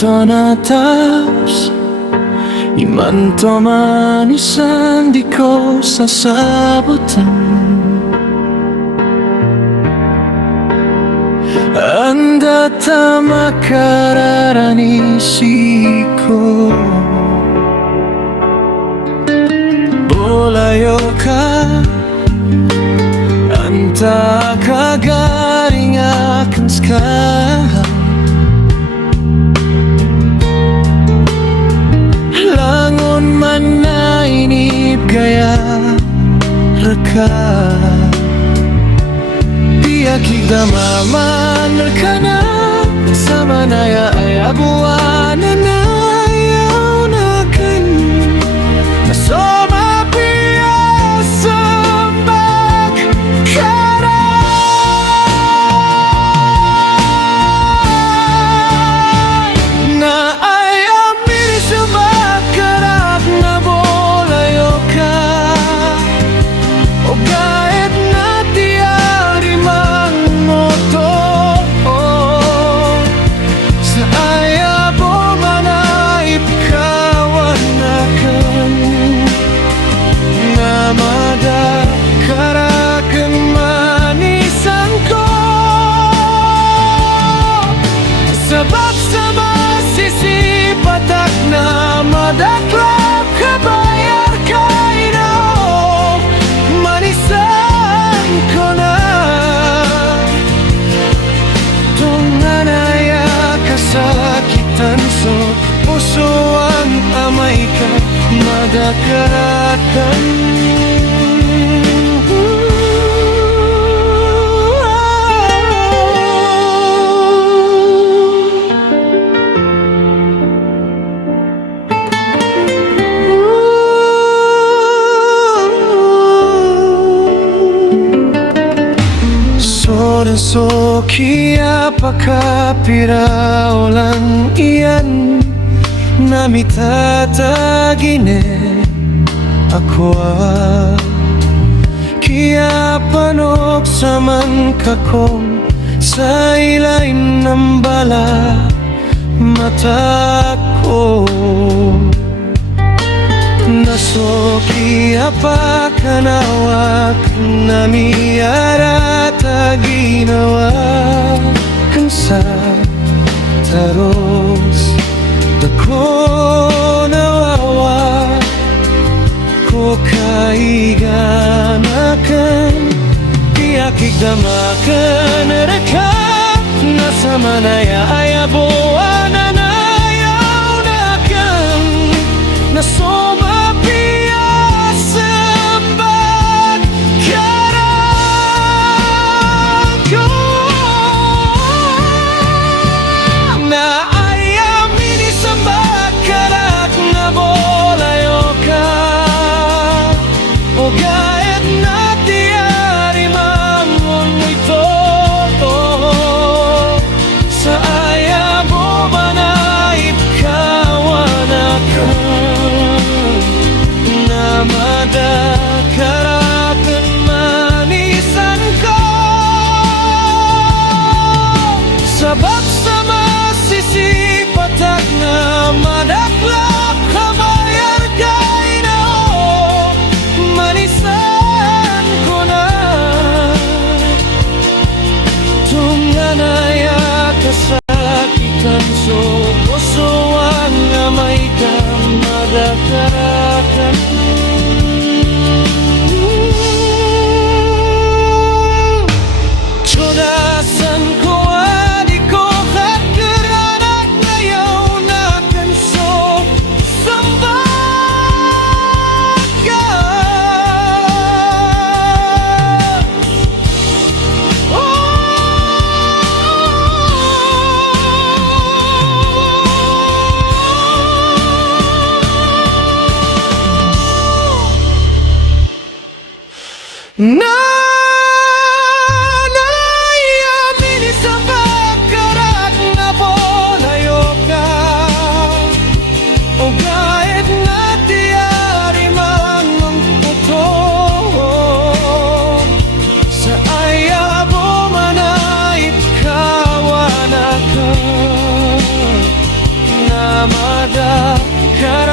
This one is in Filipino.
natapos imanto manisan di ko sasabutan. Andata makararani ko bolayo ka anta kagaring akan sekarang. Langon man na inip gaya reka Diakik damaman rekana sama naya ayabuana na ayaw na kan nasoma sembak kara na ayaw minisembak karak na bolayo ka o kahit na tiari man moto sa ayabo manaip kawanakan na madakarakan manisan ko sebab sama sisi patak na madaklap kabayar kaino manisan ko na tunganaya kasakitan so puso ang amay ka madakaratan. So kia pakapirao lang iyan na mitatagine ako kia panok saman kakong sa ilalim ng bala mata ko nasoki apa kanawak na miarata ginawa kan sa taros dako nawawa ko kaiganakan diakik damakan reka nasama naya ayabuan na ayaw nakan nasoma sebab sama sisi patak na madaklap kabayar kaino manisan ko na tunganaya kasakitan so puso ang amay ka madakarakan. Chodasan ko na nayamin sa pagkarat na bolayo ka o kahit na tiyari man ang puto sa ayabo manay kawana ka ada karena